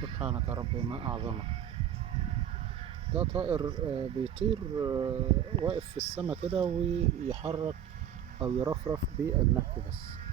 سبحانك يا رب ما أعظمك. ده طائر بيطير واقف في السما كده ويحرك أو يرفرف بأجنحته بس.